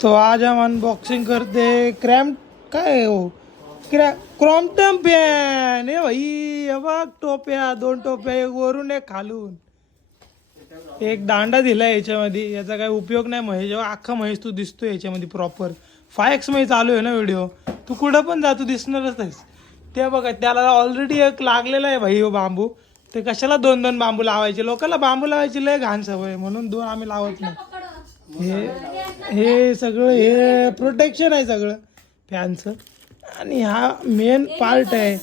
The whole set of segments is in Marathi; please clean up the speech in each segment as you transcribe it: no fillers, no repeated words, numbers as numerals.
तो आज हम अनबॉक्सिंग करते क्रॅम्प काय आहे हो क्रॉम्प्टन पॅन हे भाई हे बघ टोप्या 2 टोप्या एक वरून एक खालून एक दांडा दिलाय याच्यामध्ये याचा काही उपयोग नाही महेश जेव्हा अख्खा महेश तू दिसतो याच्यामध्ये प्रॉपर 5x मध्ये चालू आहे ना व्हिडिओ तू कुठं पण जा तू दिसणारच आहेस ते बघा त्याला ऑलरेडी एक लागलेला आहे भाई हो बांबू ते कशाला 2-2 बांबू लावायचे लोकांना बांबू लावायची लय घाण सवय म्हणून 2 आम्ही लावत नाही हे सगळं हे प्रोटेक्शन आहे सगळं फॅनचं आणि हा मेन पार्ट आहे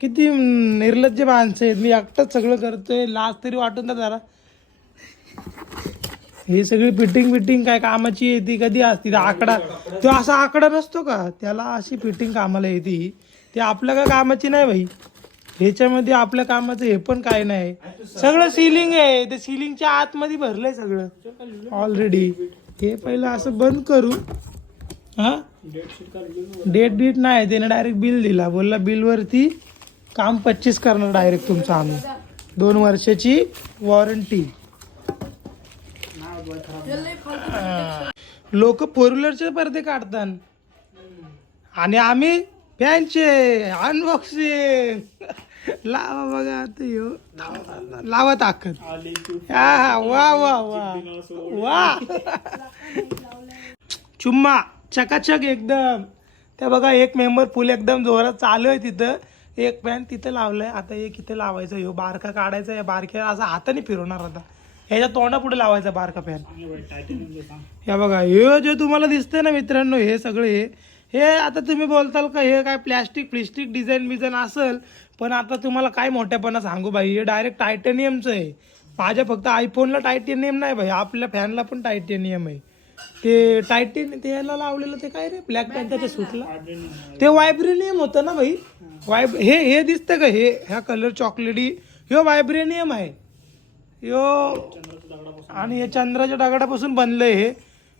किती निर्लज्ज माणसं आहेत मी एकटाच सगळं करतोय लाज तरी वाटून तर जरा हे सगळी फिटिंग काय कामाची येते कधी असते आकडा तो असा आकडा नसतो का त्याला अशी फिटिंग कामाला येते ते आपल्या काय कामाची नाही भाई ह्याच्यामध्ये आपल्या कामाचं हे पण काय नाही सगळं सिलिंग आहे ते सिलिंगच्या आतमध्ये भरलंय सगळं ऑलरेडी हे पहिलं असं बंद करू हा डेट नाही त्याने डायरेक्ट बिल दिला बोलला बिल वरती काम 25 करणार डायरेक्ट तुमचं आम्ही 2 वर्षाची वॉरंटी लोक 4 व्हीलरचे पडदे काढतात आणि आम्ही फॅनचे अनबॉक्सिंग लावा बघा आता यो लावा ताकद हा वा वा वा वा चुम्मा चकाचक एकदम त्या बघा एक मेंबर फुल एकदम जोरात चालू आहे तिथं एक फॅन तिथं लावलंय आता एक इथं लावायचं ह्यो बारका काढायचा या बारक्या असा हाताने फिरवणार आता ह्याच्या तोंडा पुढे लावायचा बारका फॅन हे बघा हे जे तुम्हाला दिसतंय ना मित्रांनो हे सगळे हे आता तुम्ही बोलताल का हे काय प्लॅस्टिक डिझाईन असेल पण आता तुम्हाला काय मोठ्यापणा सांगू भाई हे डायरेक्ट टायटेनियमचं आहे माझ्या फक्त आयफोनला टायटेनियम नाही भाई आपल्या फॅनला पण टायटेनियम आहे ते त्याला लावलेलं ते काय रे ब्लॅक पॅन्टच्या सूटला ते व्हायब्रेनियम होतं ना भाई हे दिसतं का हे ह्या कलर चॉकलेटी ह्यो व्हायब्रेनियम आहे यो आणि हे चंद्राच्या दगडापासून बनलंय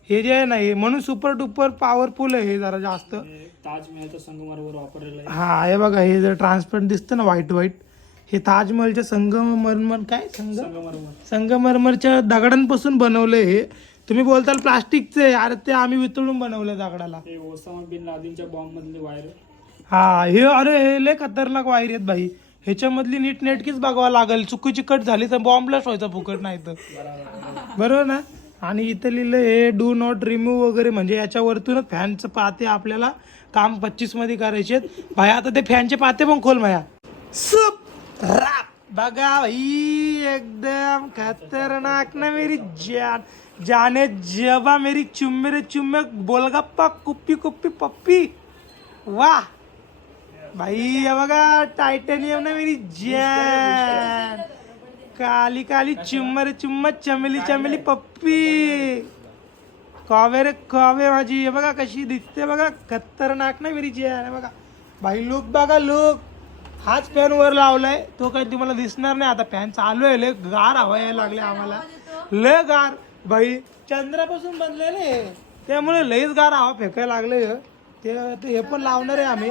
हे जे आहे ना हे म्हणून सुपर डुपर पॉवरफुल आहे हे जरा जास्त ताजमहलचा संगमरमर वापरलेला आहे हा हे बघा हे जर ट्रान्सपरंट दिसतं ना व्हाईट हे ताजमहलच्या संगमरमर काय संगमरमरच्या दगडांपासून बनवलंय हे तुम्ही बोलताल प्लास्टिकचे अरे ते आम्ही वितळून बनवलं दगडाला ओसामा बिन लादेनच्या बॉम्ब मधले वायर हा हे अरे हे लय खतरनाक वायर आहेत भाई ह्याच्यामधली नीट नेटकीच बघावं लागेल चुकीची कट झाली तर बॉम्ब ब्लास्ट व्हायचा फुकट नाही तर बरोबर ना आणि इथं लिहिलं हे डू नॉट रिमूव्ह वगैरे म्हणजे याच्यावरतूनच फॅनचं पाते आपल्याला काम 25 मध्ये करायचे भाई आता ते फॅनचे पाते पण खोल माया सुप बघा भाई एकदम खतरनाक ना मेरी जाने जबा मेरी चुम्मे बोलगप्पा कुप्पी पप्पी वाह भाई हे बघा टायटेनियम ना मेरी जान काली चुम्मा चमेली पप्पी कॉवे माझी हे बघा कशी दिसते बघा खतरनाक ना मेरी जान बघा भाई लुक बघा लुक हाच फॅन वर लावलाय तो काही तुम्हाला दिसणार नाही आता फॅन चालू आहे लय गार हवा यायला लागले आम्हाला लय गार भाई चंद्रापासून बनलेले त्यामुळे लयच गार हवा फेकायला लागले हे पण लावणार आहे आम्ही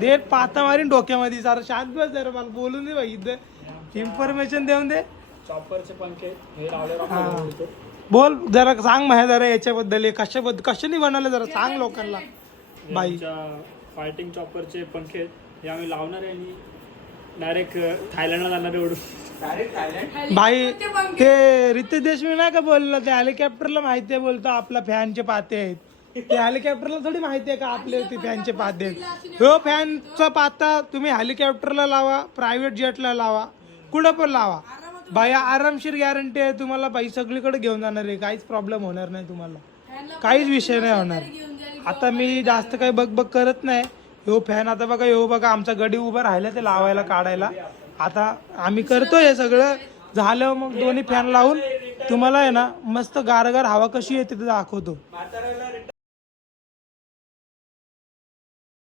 देत पाता मारीन डोक्यामध्ये जरा शांत बस जरा मला बोलून दे भाई इथं इन्फॉर्मेशन देऊन दे चॉपरचे पंखे हे लावले बोल जरा सांग माहिती जरा याच्याबद्दल कशाने बनवलं जरा सांग लोकांना बाई फायटिंग चॉपरचे पंखे हे आम्ही लावणार आहे आणि डायरेक्ट थायलंडला जाणार एवढं भाई ते रितेश देशमुख नाही का बोललं ते हेलिकॉप्टरला माहिती आहे बोलतो आपला फॅनचे पाते आहेत ते हेलिकॉप्टरला थोडी माहिती आहे का आपले ते फॅनचे पाते आहेत हो फॅनचा पाता तुम्ही हेलिकॉप्टरला लावा प्रायव्हेट जेटला लावा कुठं पण लावा भाई आरामशीर गॅरंटी आहे तुम्हाला भाई सगळीकडे घेऊन जाणार आहे काहीच प्रॉब्लेम होणार नाही तुम्हाला काहीच विषय नाही होणार आता मी जास्त काही बघ करत नाही हो फॅन आता बघा हो बघा आमचा गडी उभा राहिला ते लावायला काढायला आता आम्ही करतोय हे सगळं झालं मग दोन्ही फॅन लावून तुम्हाला आहे ना मस्त गारगार हवा कशी येते ते दाखवतो